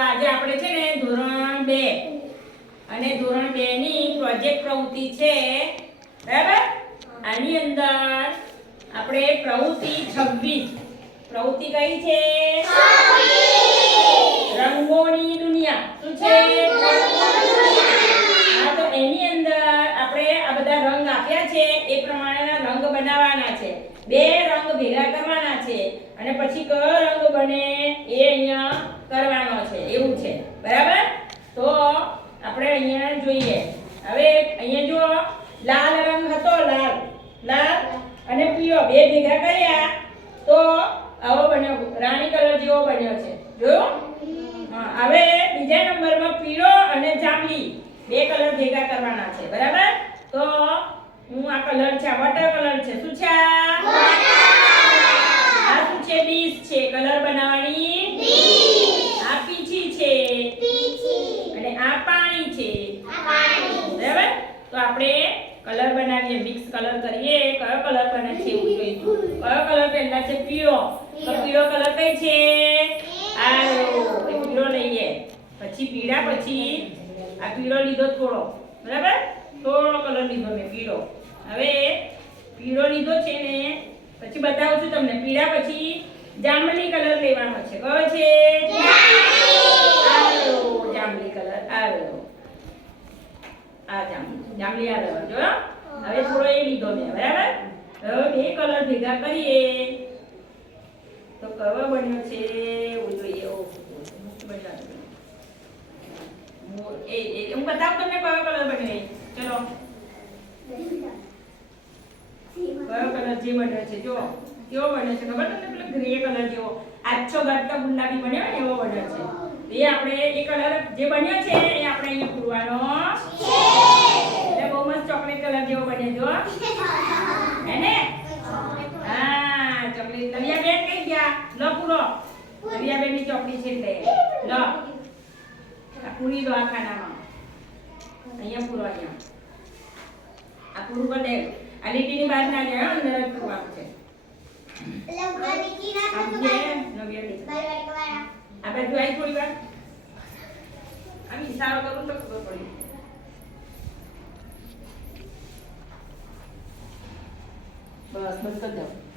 આપણે છે ને ધોરણ બે. અને ધોરણ બે ની પ્રોજેક્ટ પ્રવૃત્તિ છે. બરાબર? આની અંદર આપણે પ્રવૃત્તિ છવ્વીસ. પ્રવૃત્તિ કઈ છે? રંગોની દુનિયા. શું છે? હા તો એની અંદર આપણે આ બધા રંગ આપ્યા છે. એ પ્રમાણેના રંગ બનાવવાના છે. બે રંગ ભેગા કરવાના છે. અને પછી કયો રંગ બને એ અહીંયા કરવાનો છે એવું છે બરાબર તો આપણે અહીંયા જોઈએ હવે અહીંયા જુઓ લાલ રંગ હતો લાલ લાલ. અને પીળો. બે ભેગા કર્યા તો આવો બન્યો રાણી કલર જેવો બન્યો છે. જોયો? હા, હવે બીજા નંબરમાં પીળો અને જાંબલી. બે કલર ભેગા કરવાના છે. બરાબર? તો હું આ કલર છે વોટર કલર છે. શું છે આ? આ શું છે? ડીશ છે. કલર બનાવવાની? આ પીછી છે. અને આ પાણી છે. બરાબર? તો આપણે કલર મિક્સ કલર કરીએ કયો કલર બને છે એવું જોઈશું કયો કલર પહેલા છે? પીળો. તો પીળો. કલર કઈ છે? આ એ પીળો લઈએ. પછી પીળા પછી આ પીળો લીધો થોડો. બરાબર? થોડો કલર લીધો મેં પીળો. હવે પીળો લીધો છે ને પછી બતાવું છું તમને. પીળા પછી જાંબલી કલર લેવાનો છે. કયો છે? જાંબલી. કલર આવ્યો આ જાંબલી. જાંબલી આ રહ્યો જો હવે થોડો એ લીધો મેં, બરાબર? હવે બે કલર ભેગા કરીએ. તો કયો બન્યો છે એવું જોઈએ હું બતાવું તમને કયો કલર બને. ચલો. કયો કલર જે બન્યો છે જો કેવો બન્યો છે, ખબર તમને પેલો ગ્રે કલર જેવો? આછો ગાઢો ગુલાબી બન્યો ને એવો બન્યો છે. એ આપણે એ કલર જે બન્યો છે, એ આપણે અહીંયા પૂરવાનો કલર જેવો બને જો હે. ને? હા ચોકલેટ લવિયા બેન કઈ ગયા? લો પૂરો. લવિયા બેનની ચોકડી છે એટલે. લો. પૂરી દો આ ખાનામાં. અહીંયા પૂરો અહીંયા. આ પૂરું બને. આ લીટી ની બહાર ના જાય અંદર જ પૂરવાનું છે. આપણે આવી થોડી વાર. આમ ઈશારો કરું તો ખબર પડી. બસ બસ કરી દો